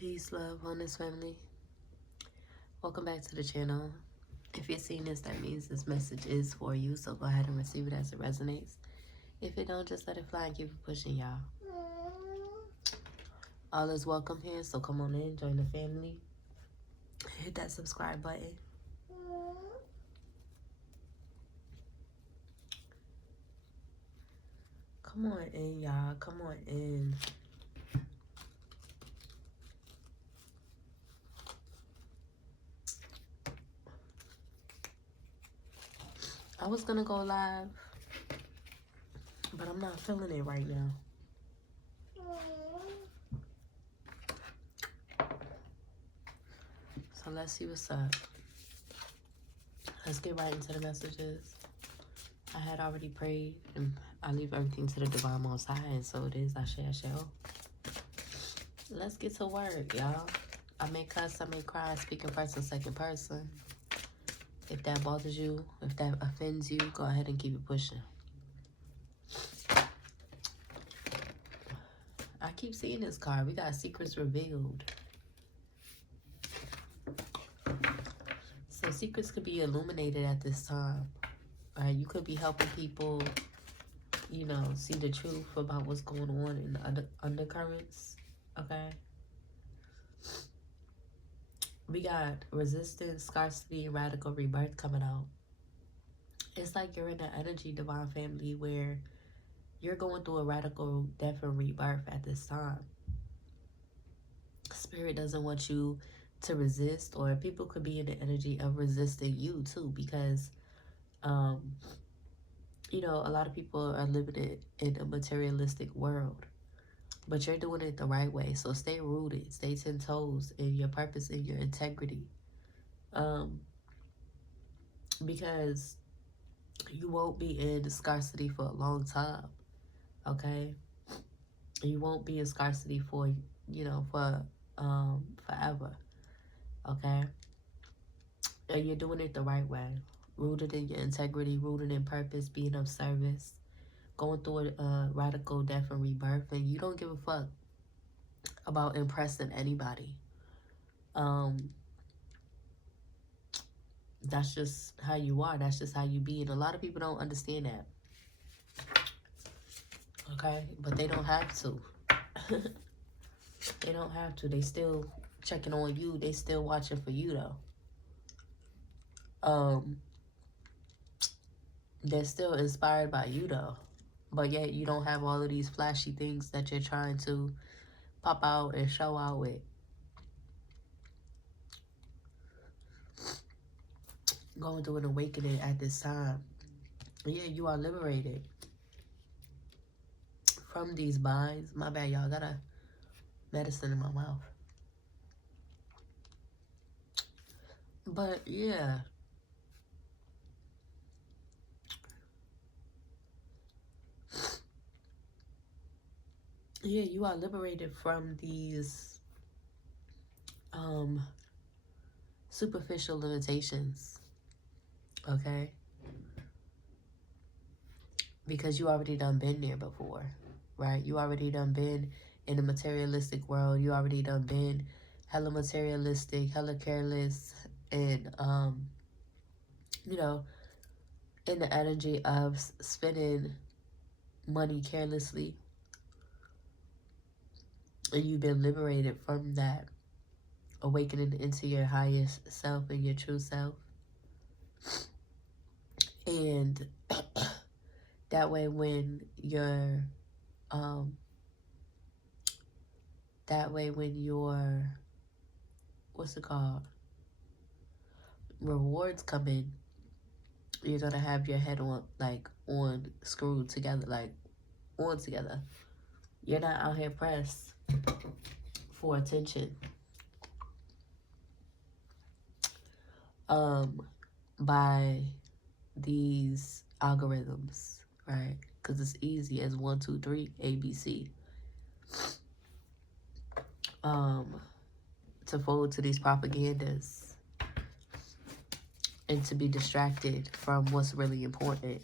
Peace, love, wellness, family. Welcome back to the channel. If you're seeing this, that means this message is for you, so go ahead and receive it as it resonates. If it don't, just let it fly and keep it pushing, y'all. All is welcome here, so come on in, join the family. Hit that subscribe button. Come on in, y'all. Come on in. I was gonna go live, but I'm not feeling it right now. So let's see what's up. Let's get right into the messages. I had already prayed, and I leave everything to the divine most high, and so it is. I shall. Let's get to work, y'all. I may cuss, I may cry, speak in first and second person. If that bothers you, if that offends you, go ahead and keep it pushing. I keep seeing this card. We got secrets revealed. So secrets could be illuminated at this time. Right? You could be helping people, you know, see the truth about what's going on in the undercurrents. Okay? We got resistance, scarcity, and radical rebirth coming out. It's like you're in an energy, divine family, where you're going through a radical death and rebirth at this time. Spirit doesn't want you to resist, or people could be in the energy of resisting you too, because, you know, a lot of people are living in a materialistic world. But you're doing it the right way. So stay rooted, stay 10 toes in your purpose and your integrity. Because you won't be in scarcity for a long time. Okay? You won't be in scarcity for, you know, for forever. Okay? And you're doing it the right way. Rooted in your integrity, rooted in purpose, being of service. Going through a radical death and rebirth, and you don't give a fuck about impressing anybody. That's just how you are. That's just how you be. And a lot of people don't understand that. Okay? But they don't have to. They don't have to. They still checking on you. They still watching for you, though. They're still inspired by you, though. But yet you don't have all of these flashy things that you're trying to pop out and show out with. Going through an awakening at this time. Yeah, you are liberated from these binds. My bad, y'all. Got a medicine in my mouth. But yeah. Yeah, you are liberated from these superficial limitations. Okay? Because you already done been there before, right? You already done been in the materialistic world. You already done been hella materialistic, hella careless, and, you know, in the energy of spending money carelessly. And you've been liberated from that, awakening into your highest self and your true self. And that way when your what's it called, rewards come in, you're gonna have your head on, like, on screwed together, like on together. You're not out here pressed for attention by these algorithms, right? Because it's easy as 1, 2, 3, ABC. To fold to these propagandas and to be distracted from what's really important.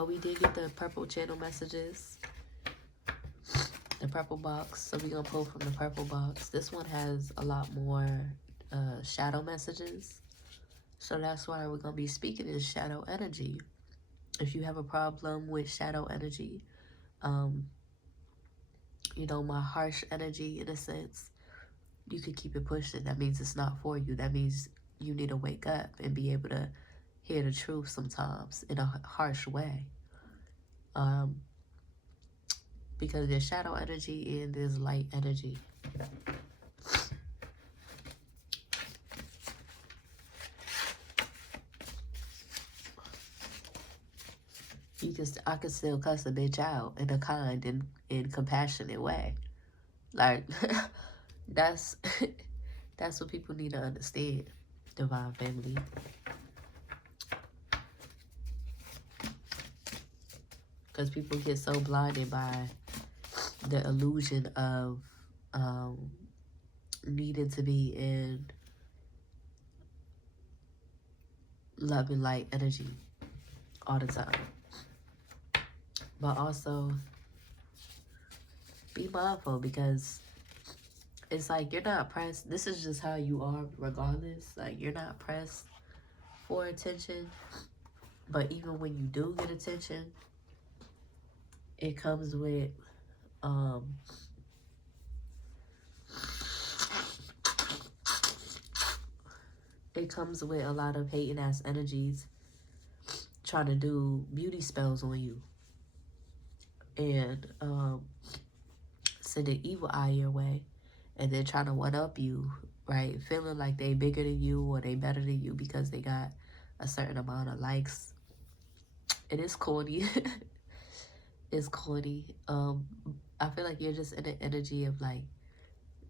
But we did get the purple channel messages. The purple box. So we're going to pull from the purple box. This one has a lot more shadow messages. So that's why we're going to be speaking in shadow energy. If you have a problem with shadow energy, you know, my harsh energy in a sense, you can keep it pushing. That means it's not for you. That means you need to wake up and be able to hear the truth sometimes in a harsh way. Because there's shadow energy and there's light energy. I can still cuss a bitch out in a kind and compassionate way. Like, that's what people need to understand, divine family. Because people get so blinded by the illusion of needing to be in love and light energy all the time. But also be mindful, because it's like you're not pressed. This is just how you are regardless. Like, you're not pressed for attention. But even when you do get attention, it comes with a lot of hating ass energies trying to do beauty spells on you. And send an evil eye your way, and then trying to one up you, right? Feeling like they bigger than you or they better than you because they got a certain amount of likes. It is corny. It's corny. I feel like you're just in the energy of like,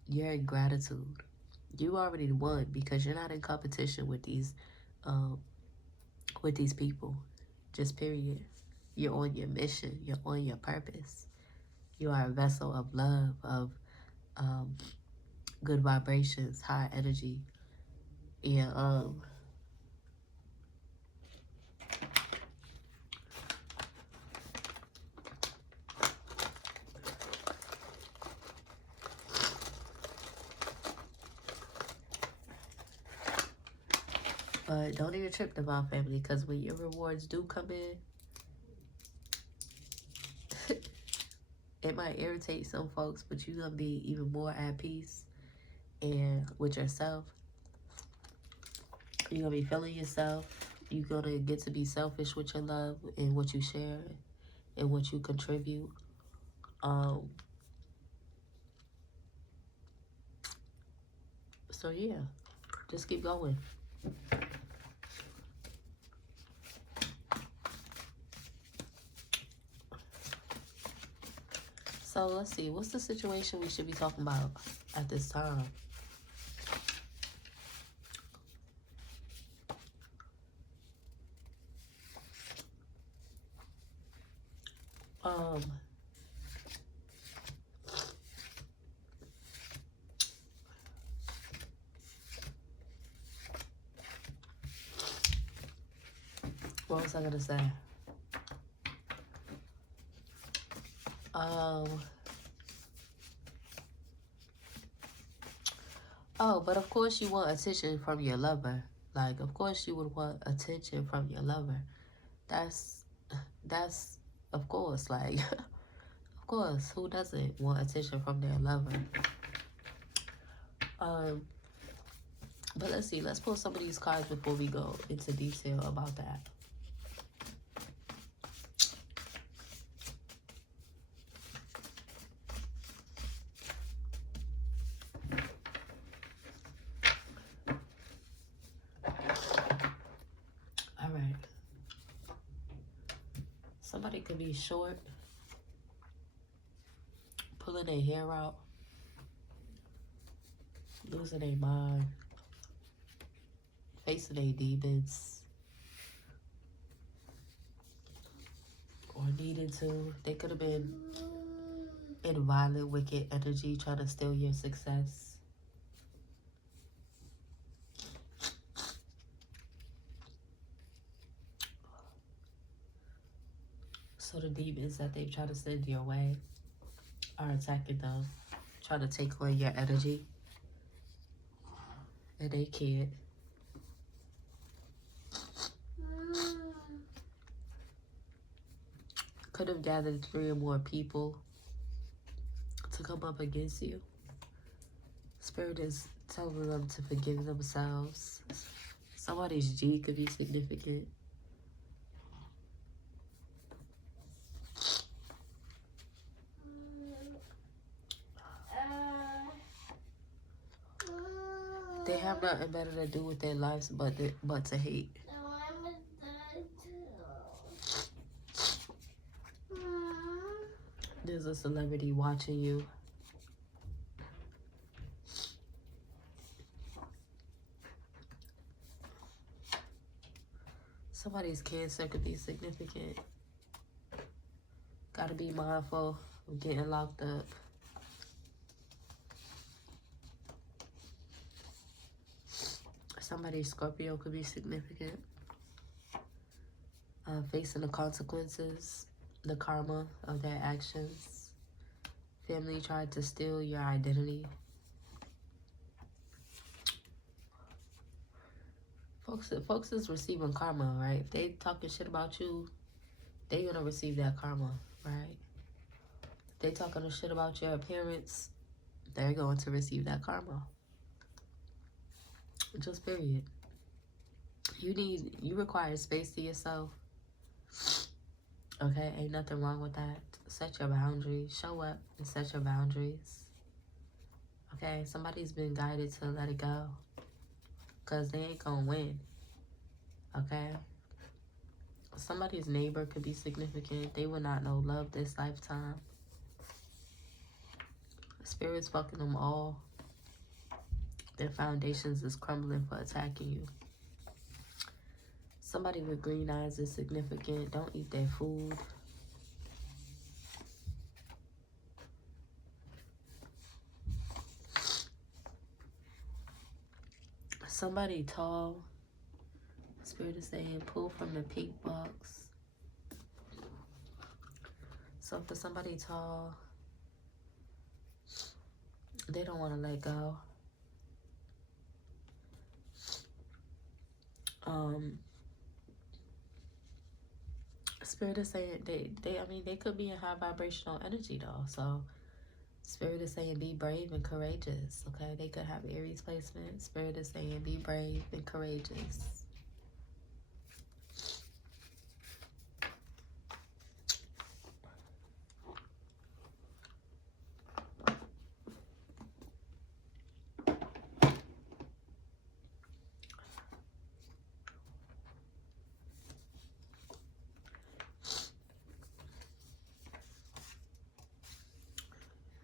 you're in gratitude. You already won because you're not in competition with these people. Just period. You're on your mission. You're on your purpose. You are a vessel of love, of good vibrations, high energy. And but don't even trip, divine family, because when your rewards do come in, it might irritate some folks, but you're going to be even more at peace and with yourself. You're going to be feeling yourself. You're going to get to be selfish with your love and what you share and what you contribute. So yeah, just keep going. So let's see, what's the situation we should be talking about at this time? What was I gonna say? Oh, but of course you want attention from your lover. Like, of course you would want attention from your lover. That's, of course, like, of course, who doesn't want attention from their lover? But let's see, let's pull some of these cards before we go into detail about that. All right. Somebody could be short, pulling their hair out, losing their mind, facing their demons, or needing to. They could have been in violent, wicked energy trying to steal your success. So the demons that they try to send your way are attacking them, trying to take on your energy, and they can't. Could have gathered 3 or more people to come up against you. Spirit is telling them to forgive themselves. Somebody's G could be significant. They have nothing better to do with their lives but to hate. There's a celebrity watching you. Somebody's cancer could be significant. Gotta be mindful of getting locked up. Somebody's Scorpio could be significant. Facing the consequences, the karma of their actions. Family tried to steal your identity. Folks is receiving karma, right? If they talking shit about you, they gonna receive that karma, right? If they talking shit about your appearance, they're going to receive that karma. Just period. You require space to yourself. Okay, ain't nothing wrong with that. Set your boundaries. Show up and set your boundaries. Okay, somebody's been guided to let it go. Because they ain't gonna win. Okay? Somebody's neighbor could be significant. They will not know love this lifetime. Spirit's fucking them all. Their foundations is crumbling for attacking you. Somebody with green eyes is significant. Don't eat their food. Somebody tall. Spirit is saying pull from the pink box. So for somebody tall, they don't want to let go. Spirit is saying they could be in high vibrational energy though. So Spirit is saying be brave and courageous. Okay, they could have Aries placement. Spirit is saying be brave and courageous.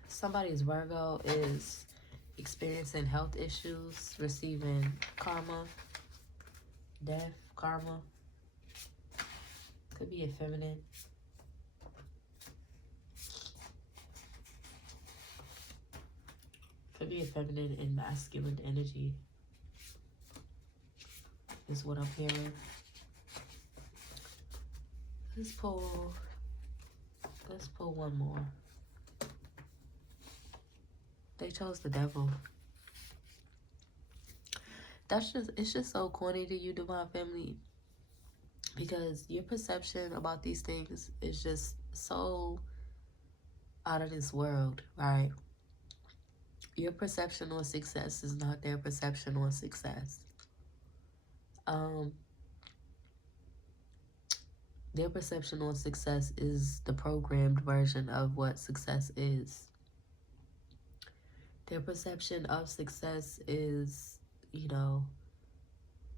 Somebody's Virgo is experiencing health issues, receiving karma, death, karma. Could be a feminine. Could be a feminine and masculine energy is what I'm hearing. Let's pull one more. They chose the devil. It's just so corny to you, divine family, because your perception about these things is just so out of this world, right? Your perception on success is not their perception on success. Their perception on success is the programmed version of what success is. Their perception of success is,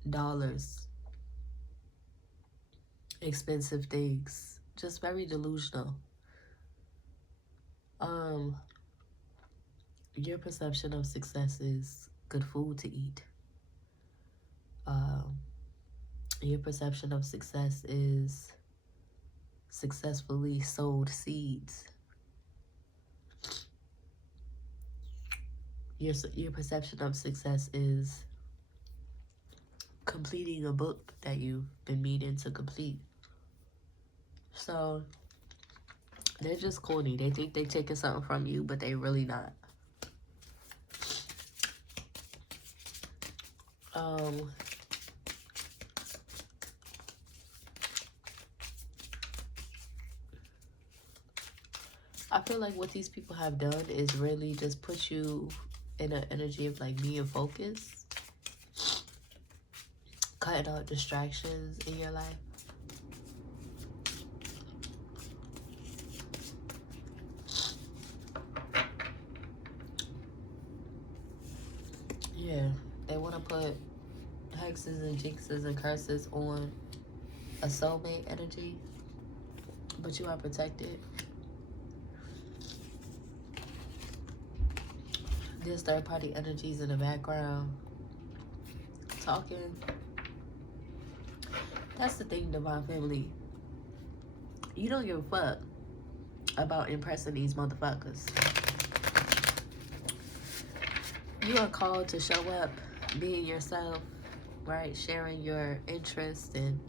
dollars, expensive things, just very delusional. Your perception of success is good food to eat. Your perception of success is successfully sowed seeds. Your perception of success is completing a book that you've been meaning to complete. So They're just corny. They think they taking something from you, but they really not. Um, I feel like what these people have done is really just put you in an energy of like being focused, cutting out distractions in your life. Yeah, they want to put hexes and jinxes and curses on a soulmate energy, but you are protected. There's third party energies in the background talking. That's the thing, Divine Family. You don't give a fuck about impressing these motherfuckers. You are called to show up, being yourself, right? Sharing your interests and,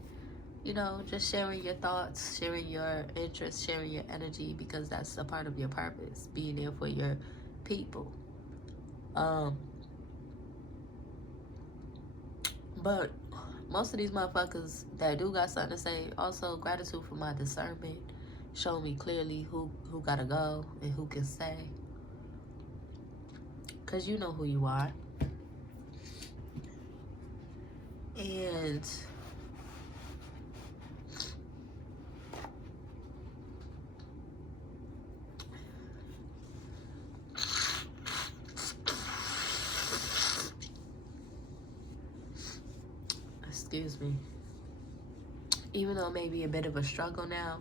you know, just sharing your thoughts, sharing your interests, sharing your energy, because that's a part of your purpose, being there for your people. But most of these motherfuckers that do got something to say, also gratitude for my discernment. Show me clearly who gotta go and who can stay. Cause you know who you are. And excuse me. Even though it may be a bit of a struggle now,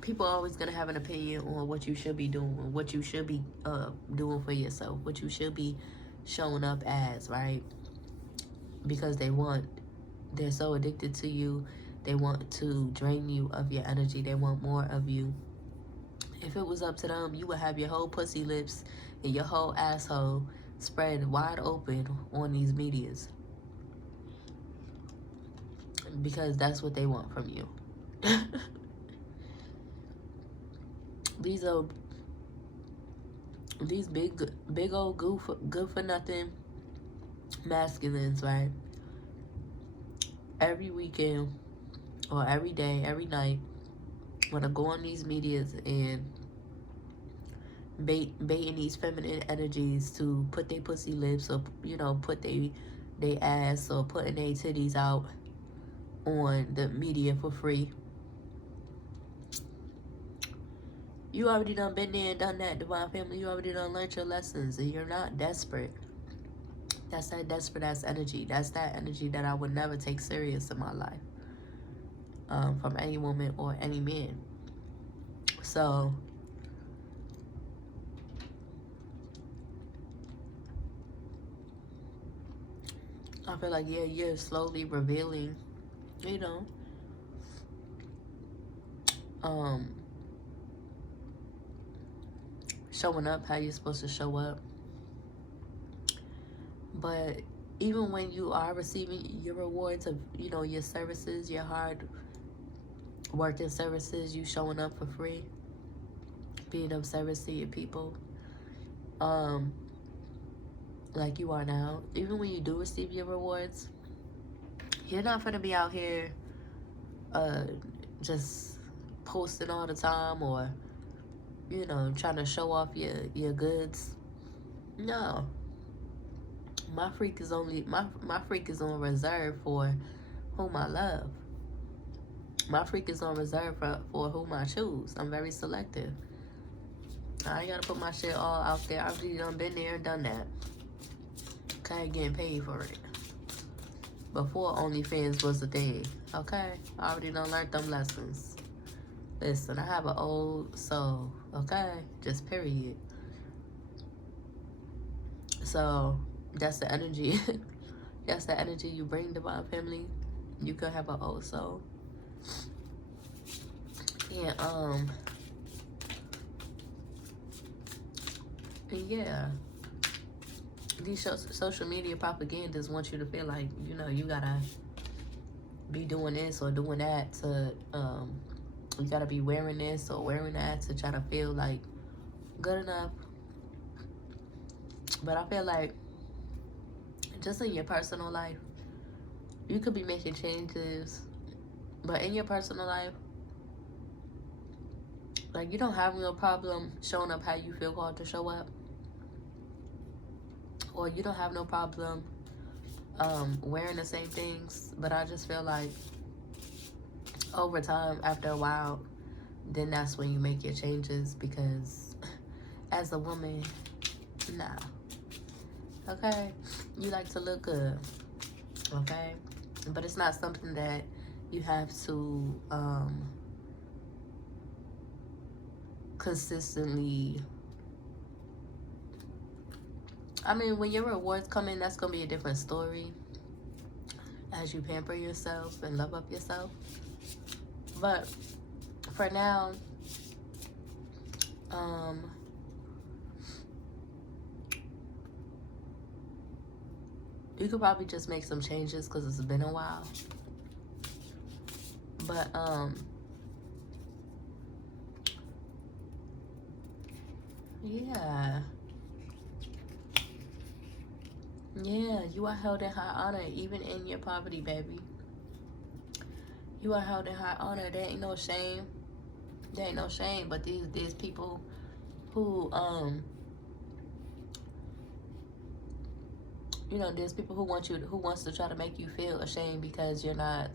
people are always gonna have an opinion on what you should be doing, what you should be doing for yourself, what you should be showing up as, right? Because they're so addicted to you, they want to drain you of your energy, they want more of you. If it was up to them, you would have your whole pussy lips and your whole asshole spread wide open on these medias, because that's what they want from you. These big old good for nothing masculines, right? Every weekend or every day, every night, when I go on these medias and baiting these feminine energies to put their pussy lips, or, you know, put they ass, or putting their titties out on the media for free. You already done been there and done that, Divine Family. You already done learned your lessons, and you're not desperate. That's that desperate ass energy. That's that energy that I would never take serious in my life, from any woman or any man. So I feel like, yeah, you're slowly revealing, you know, showing up how you're supposed to show up. But even when you are receiving your rewards of, you know, your services, your hard working services, you showing up for free, being of service to your people, like you are now, even when you do receive your rewards, you're not gonna be out here just posting all the time, or, you know, trying to show off your goods. No. My freak is on reserve for whom I love. My freak is on reserve for whom I choose. I'm very selective. I ain't gotta put my shit all out there. I've already done been there and done that. Okay, getting paid for it. Before OnlyFans was a thing. Okay? I already done learned them lessons. Listen, I have an old soul. Okay? Just period. So that's the energy. That's the energy you bring, Divine Family. You could have an old soul. And yeah, these social media propagandas want you to feel like, you know, you gotta be doing this or doing that to you gotta be wearing this or wearing that to try to feel like good enough. But I feel like just in your personal life, you could be making changes, but in your personal life, like, you don't have no problem showing up how you feel called to show up, or you don't have no problem wearing the same things. But I just feel like over time, after a while, then that's when you make your changes, because as a woman, nah, okay, you like to look good, okay, but it's not something that you have to consistently. I mean, when your rewards come in, that's gonna be a different story as you pamper yourself and love up yourself. But for now, you could probably just make some changes because it's been a while. But yeah. Yeah, you are held in high honor even in your poverty, baby. You are held in high honor. There ain't no shame. There ain't no shame. But there's people who there's people who wants to try to make you feel ashamed because you're not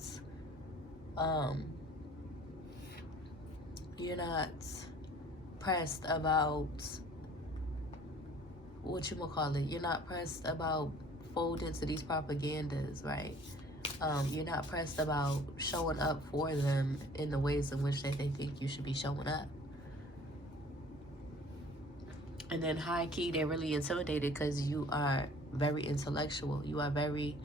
pressed about what you gonna call it. You're not pressed about folding to these propagandas, right? You're not pressed about showing up for them in the ways in which they think you should be showing up. And then high key, they're really intimidated because you are very intellectual. You are very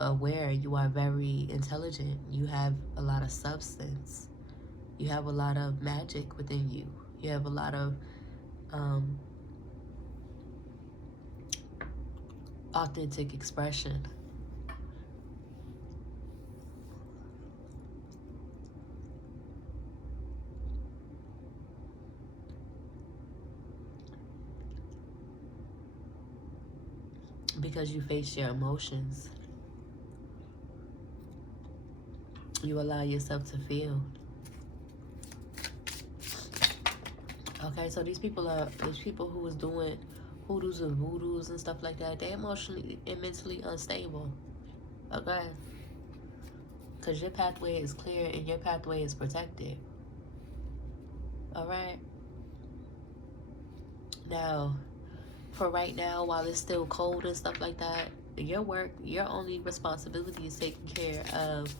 aware. You are very intelligent. You have a lot of substance. You have a lot of magic within you. You have a lot of authentic expression. Because you face your emotions. You allow yourself to feel. Okay, so these people who was doing hoodoos and voodoos and stuff like that, they're emotionally and mentally unstable. Okay? Because your pathway is clear and your pathway is protected. Alright? Now, for right now, while it's still cold and stuff like that, your only responsibility is taking care of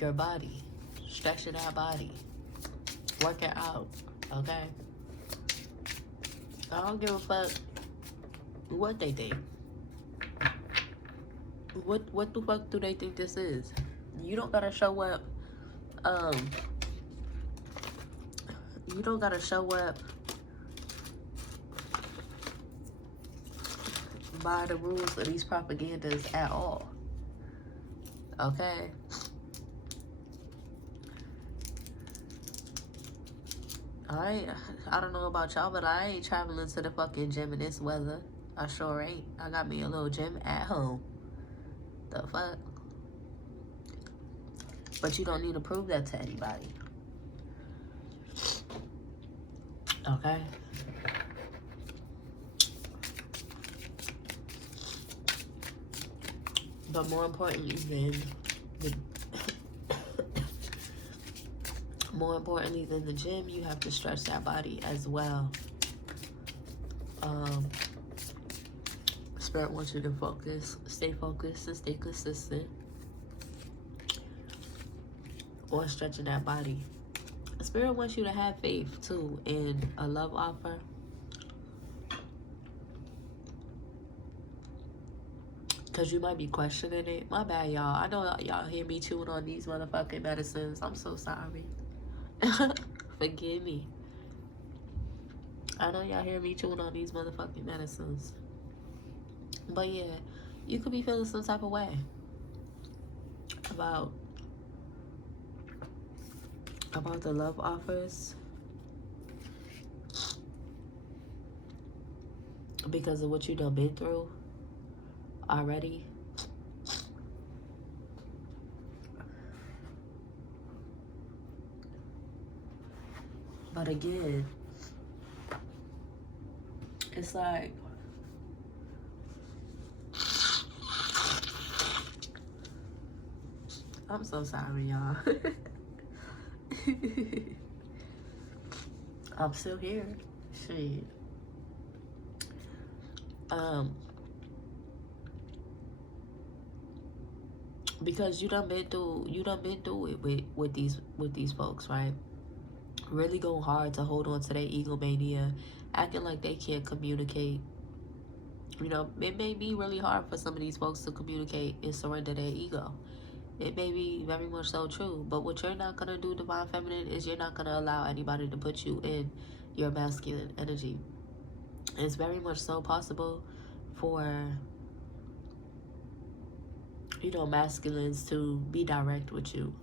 your body. Stretching that body. Working out. Okay? I don't give a fuck what they think. What the fuck do they think this is? You don't gotta show up. You don't gotta show up by the rules of these propagandas at all. Okay? I don't know about y'all, but I ain't traveling to the fucking gym in this weather. I sure ain't. I got me a little gym at home. The fuck? But you don't need to prove that to anybody. Okay? But more importantly than the gym, you have to stretch that body as well. Spirit wants you to stay focused, and stay consistent on stretching that body. Spirit wants you to have faith too in a love offer. Because you might be questioning it. My bad, y'all. I know y'all hear me chewing on these motherfucking medicines. I'm so sorry. Forgive me. I know y'all hear me chewing on these motherfucking medicines. But yeah, you could be feeling some type of way. about the love offers, because of what you done been through already. But again, it's like, I'm so sorry, y'all. I'm still here. Shit. Because you done been through it with these folks, right? Really going hard to hold on to their egomania, acting like they can't communicate. You know, it may be really hard for some of these folks to communicate and surrender their ego. It may be very much so true. But what you're not going to do, Divine Feminine, is you're not going to allow anybody to put you in your masculine energy. It's very much so possible for, you know, masculines to be direct with you.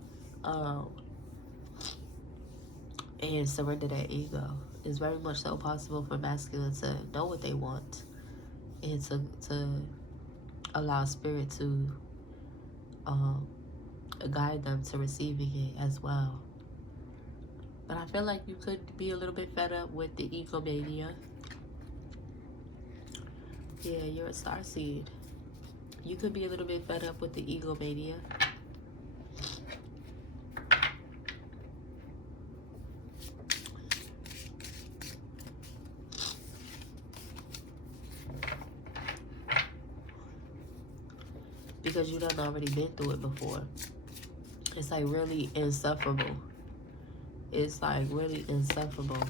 And surrender their ego. It's very much so possible for masculine to know what they want and to allow spirit to guide them to receiving it as well. But I feel like you could be a little bit fed up with the egomania. Yeah, you're a starseed. You could be a little bit fed up with the egomania. Because you done already been through it before. It's like really insufferable. It's like really insufferable.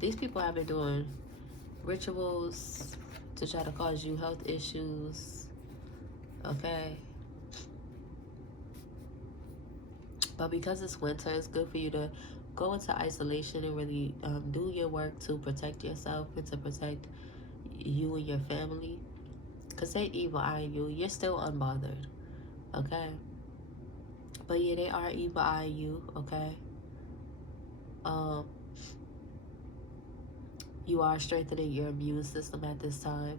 These people have been doing rituals to try to cause you health issues. Okay? But because it's winter, it's good for you to go into isolation and really do your work to protect yourself and to protect you and your family. Because they evil eyeing you. You're still unbothered. Okay? But yeah, they are evil eyeing you. Okay? You are strengthening your immune system at this time.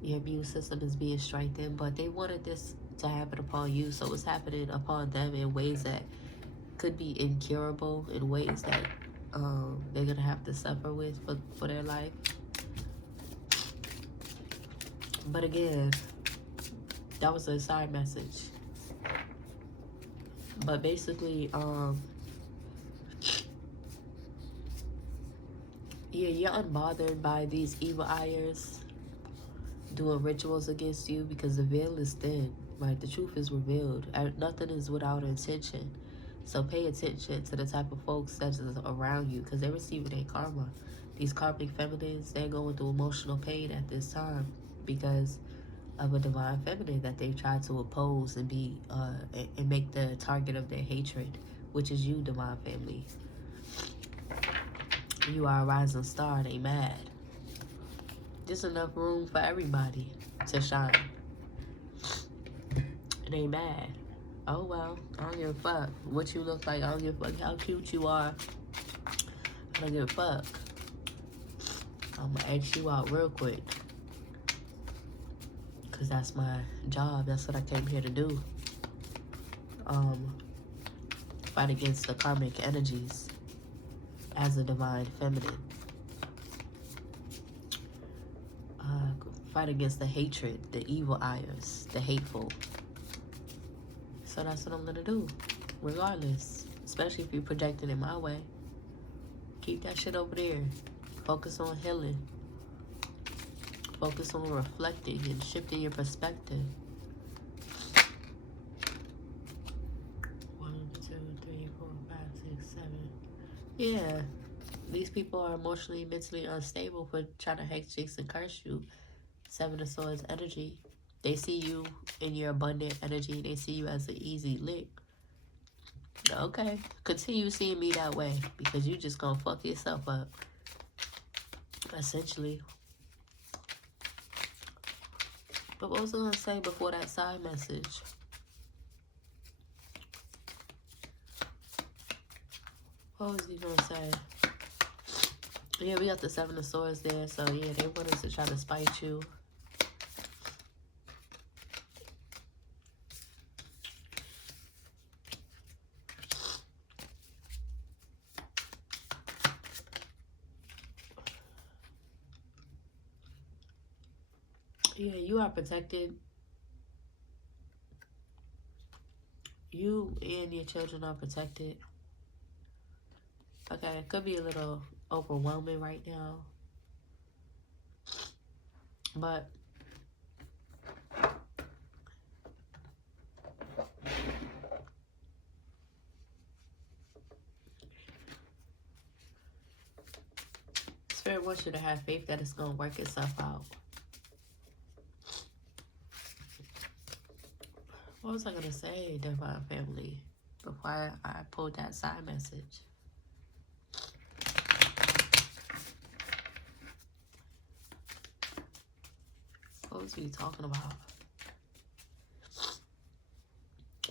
Your immune system is being strengthened, but they wanted this to happen upon you, so it's happening upon them in ways that could be incurable, in ways that they're gonna have to suffer with for their life. But again, that was a side message. But basically, yeah, you're unbothered by these evil eyers doing rituals against you because the veil is thin, right? The truth is revealed. Nothing is without intention. So pay attention to the type of folks that's around you, because they're receiving their karma. These karmic feminines, they're going through emotional pain at this time because of a divine feminine that they've tried to oppose and be and make the target of their hatred, which is you, divine family. You are a rising star. They mad. There's enough room for everybody to shine. They mad. Oh well, I don't give a fuck what you look like. I don't give a fuck how cute you are. I don't give a fuck. I'm gonna X you out real quick. Cause that's my job. That's what I came here to do. Fight against the karmic energies as a divine feminine. Fight against the hatred, the evil eyes, the hateful. So that's what I'm gonna do, regardless. Especially if you're projecting it my way. Keep that shit over there. Focus on healing. Focus on reflecting and shifting your perspective. 1, 2, 3, 4, 5, 6, 7. Yeah. These people are emotionally, mentally unstable for trying to hex, jinx, and curse you. 7 of Swords energy. They see you in your abundant energy. They see you as an easy lick. Okay. Continue seeing me that way, because you just gonna fuck yourself up. Essentially. But what was I gonna say before that side message? What was he gonna say? Yeah, we got the Seven of Swords there. So yeah, they wanted to try to spite you. Yeah, you are protected. You and your children are protected. Okay, it could be a little overwhelming right now. But Spirit wants you to have faith that it's going to work itself out. What was I going to say, Divine Family, before I pulled that side message? What was we talking about?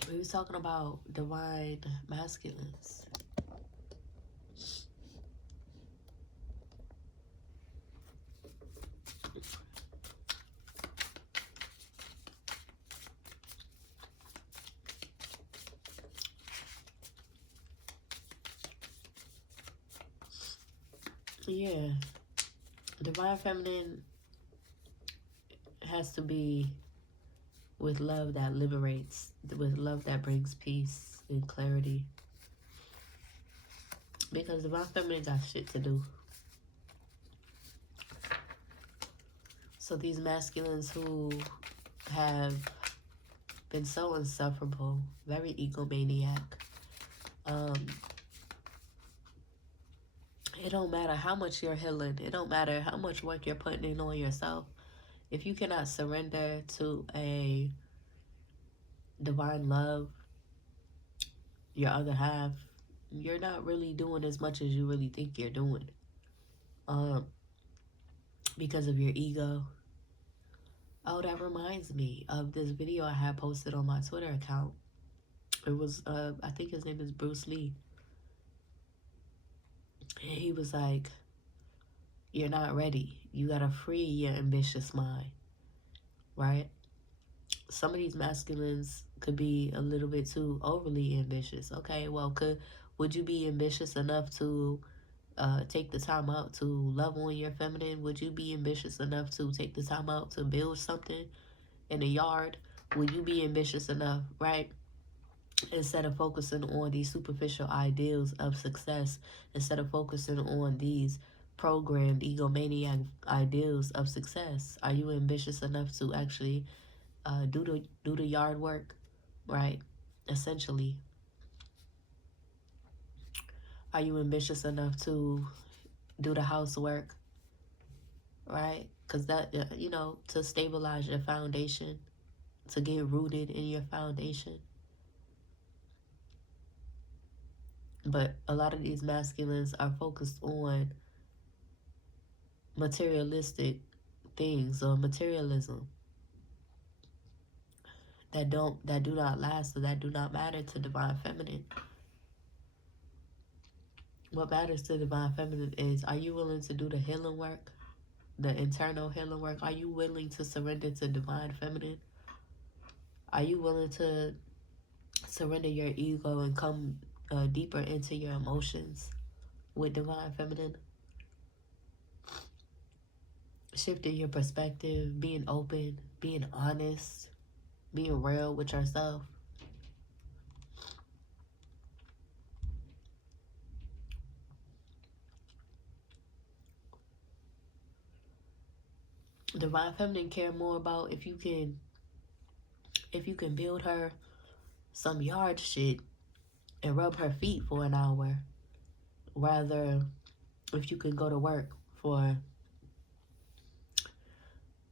We was talking about divine masculines. Yeah. Divine feminine has to be with love that liberates, with love that brings peace and clarity. Because divine feminine got shit to do. So these masculines who have been so insufferable, very egomaniac, it don't matter how much you're healing. It don't matter how much work you're putting in on yourself. If you cannot surrender to a divine love, your other half, you're not really doing as much as you really think you're doing. Because of your ego. Oh, that reminds me of this video I had posted on my Twitter account. It was, I think his name is Bruce Lee. And he was like, you're not ready. You gotta free your ambitious mind, right? Some of these masculines could be a little bit too overly ambitious. Okay, well, would you be ambitious enough to take the time out to love on your feminine? Would you be ambitious enough to take the time out to build something in the yard? Would you be ambitious enough, right? Instead of focusing on these superficial ideals of success, instead of focusing on these programmed egomaniac ideals of success, are you ambitious enough to actually do the yard work, right? Essentially, are you ambitious enough to do the housework, right? Because that, to stabilize your foundation, to get rooted in your foundation. But a lot of these masculines are focused on materialistic things or materialism that do not last or that do not matter to divine feminine. What matters to divine feminine is, are you willing to do the healing work, the internal healing work? Are you willing to surrender to divine feminine? Are you willing to surrender your ego and come deeper into your emotions with divine feminine? Shifting your perspective, being open, being honest, being real with yourself. Divine feminine care more about if you can build her some yard shit and rub her feet for an hour, rather if you can go to work for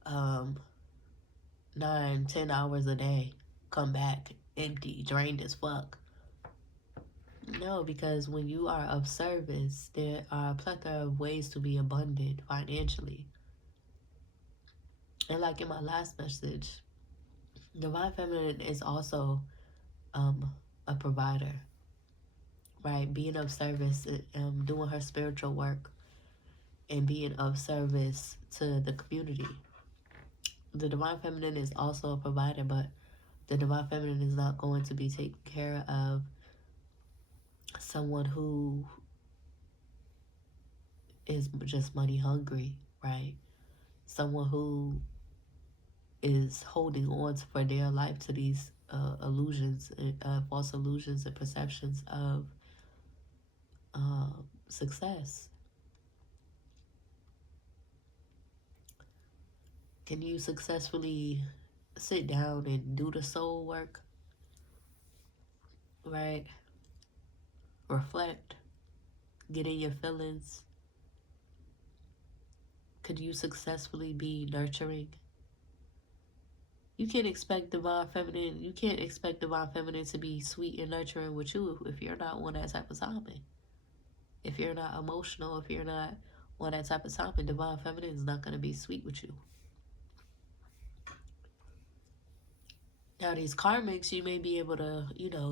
9-10 hours a day, come back empty, drained as fuck. No, because when you are of service, there are a plethora of ways to be abundant financially. And like in my last message, divine feminine is also um, a provider, right? Being of service, doing her spiritual work, and being of service to the community. The divine feminine is also a provider, but the divine feminine is not going to be taking care of someone who is just money hungry, right? Someone who is holding on for dear life to these illusions, false illusions and perceptions of success. Can you successfully sit down and do the soul work, right? Reflect, get in your feelings. Could you successfully be nurturing? You can't expect divine feminine. You can't expect divine feminine to be sweet and nurturing with you if you're not on that type of timing. If you're not emotional, if you're not on that type of timing, divine feminine is not going to be sweet with you. Now these karmics, you may be able to,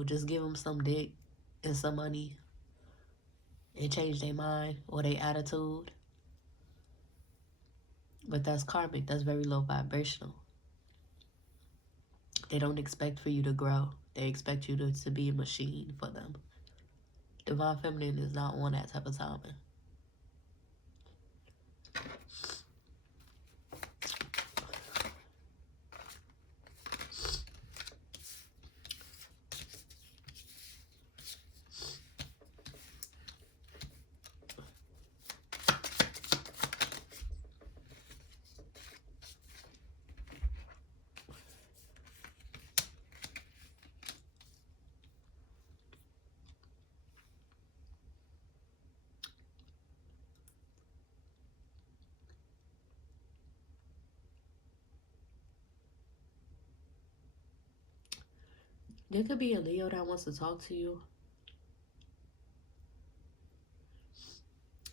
just give them some dick and some money and change their mind or their attitude. But that's karmic. That's very low vibrational. They don't expect for you to grow. They expect you to be a machine for them. Divine feminine is not on that type of timing. There could be a Leo that wants to talk to you.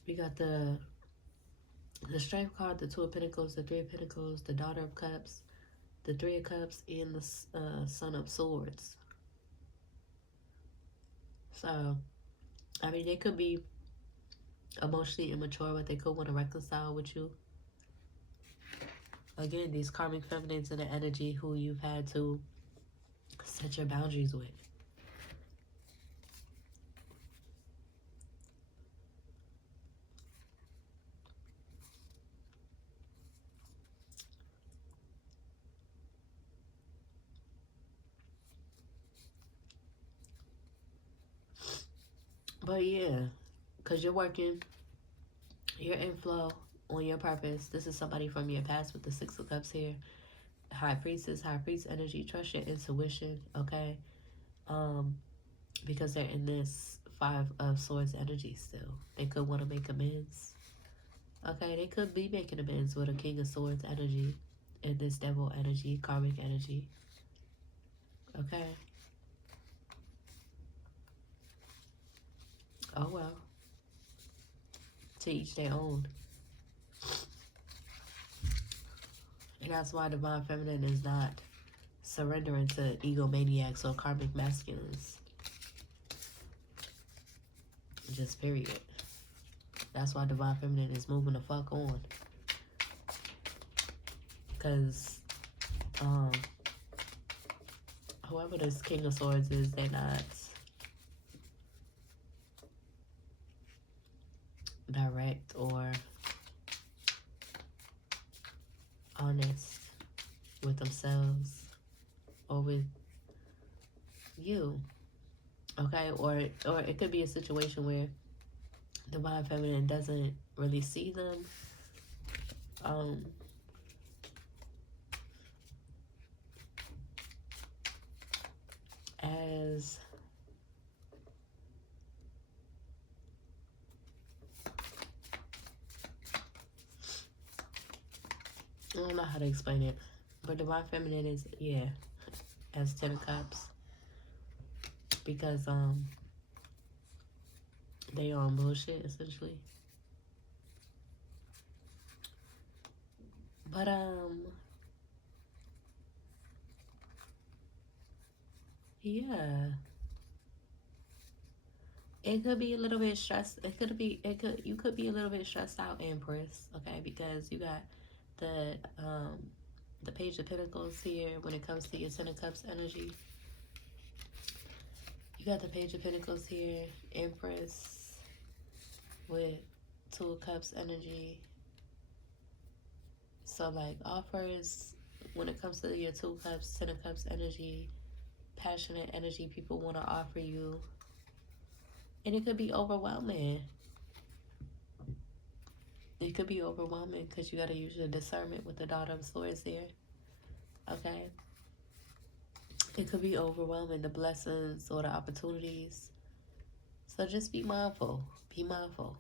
We got the Strength card, the Two of Pentacles, the Three of Pentacles, the Daughter of Cups, the Three of Cups, and the Son of Swords. So, I mean, they could be emotionally immature, but they could want to reconcile with you. Again, these karmic feminines in the energy who you've had to set your boundaries with. But yeah, because you're working, you're in flow on your purpose. This is somebody from your past with the Six of Cups here. High Priestess, High Priest energy. Trust your intuition, okay? Because they're in this Five of Swords energy still. They could want to make amends. Okay, they could be making amends with a King of Swords energy and this Devil energy, karmic energy. Okay. Oh well. To each their own. And that's why Divine Feminine is not surrendering to egomaniacs or karmic masculines. Just period. That's why Divine Feminine is moving the fuck on. Because whoever this King of Swords is, they're not direct or honest with themselves or with you. Okay, or it could be a situation where Divine Feminine doesn't really see them as I don't know how to explain it, but Divine Feminine is, yeah, as 10 of Cups, because they are on bullshit essentially. But Yeah. It could be a little bit stressed. You could be a little bit stressed out, Empress, okay? Because you got the the Page of Pentacles here when it comes to your Ten of Cups energy. You got the Page of Pentacles here, Empress with Two of Cups energy. So like offers when it comes to your Two of Cups, Ten of Cups energy, passionate energy people want to offer you. And it could be overwhelming. It could be overwhelming because you got to use your discernment with the Daughter of Swords here. Okay? It could be overwhelming, the blessings or the opportunities. So just be mindful. Be mindful.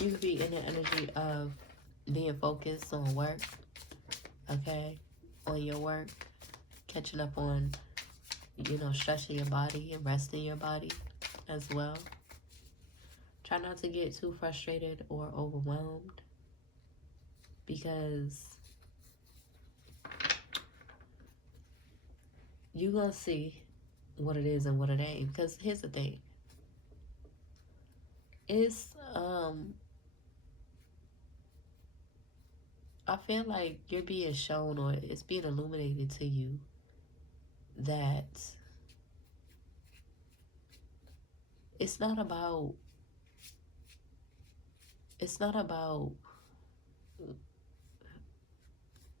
You could be in the energy of being focused on work. Okay? On your work. Catching up on, stretching your body and resting your body as well. Try not to get too frustrated or overwhelmed because you're going to see what it is and what it ain't. Because here's the thing. It's, I feel like you're being shown or it's being illuminated to you that it's not about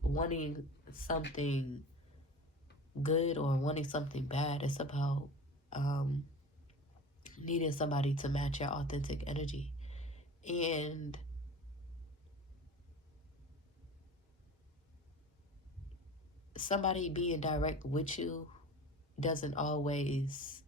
wanting something good or wanting something bad. It's about needing somebody to match your authentic energy. And somebody being direct with you doesn't always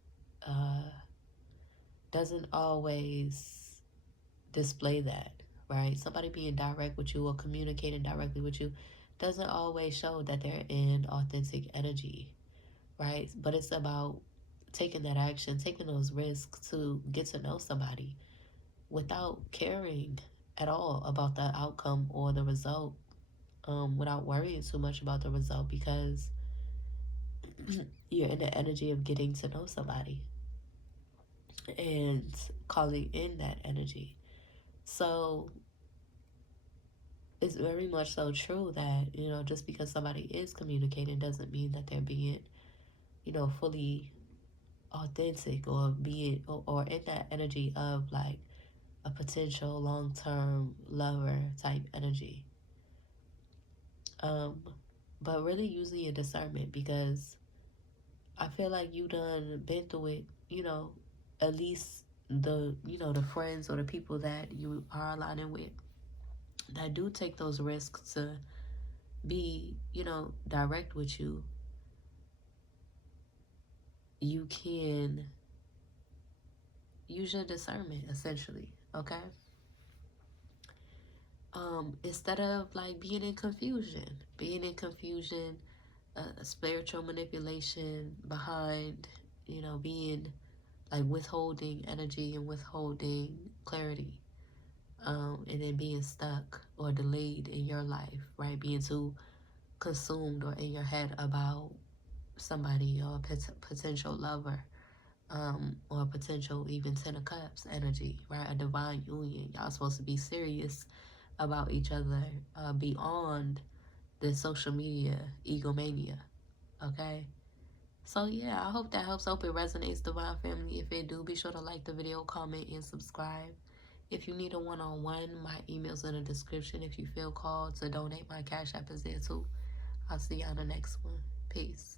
display that, right? Somebody being direct with you or communicating directly with you doesn't always show that they're in authentic energy, right? But it's about taking that action, taking those risks to get to know somebody without caring at all about the outcome or the result, without worrying too much about the result because you're in the energy of getting to know somebody and calling in that energy. So it's very much so true that, just because somebody is communicating doesn't mean that they're being, fully authentic or or in that energy of like a potential long-term lover type energy. But really using your discernment because I feel like you done been through it, at least the friends or the people that you are aligning with that do take those risks to be, direct with you. You can use your discernment essentially, okay? Instead of like being in confusion, spiritual manipulation behind, being like withholding energy and withholding clarity, and then being stuck or delayed in your life, right? Being too consumed or in your head about somebody or a potential lover, or potential even Ten of Cups energy, right? A divine union. Y'all supposed to be serious about each other, beyond the social media egomania, okay? So yeah, I hope that helps. I hope it resonates, Divine Family. If it do, be sure to like the video, comment, and subscribe. If you need a one-on-one, my email's in the description. If you feel called to donate, my Cash App is there too. I'll see you on the next one. Peace.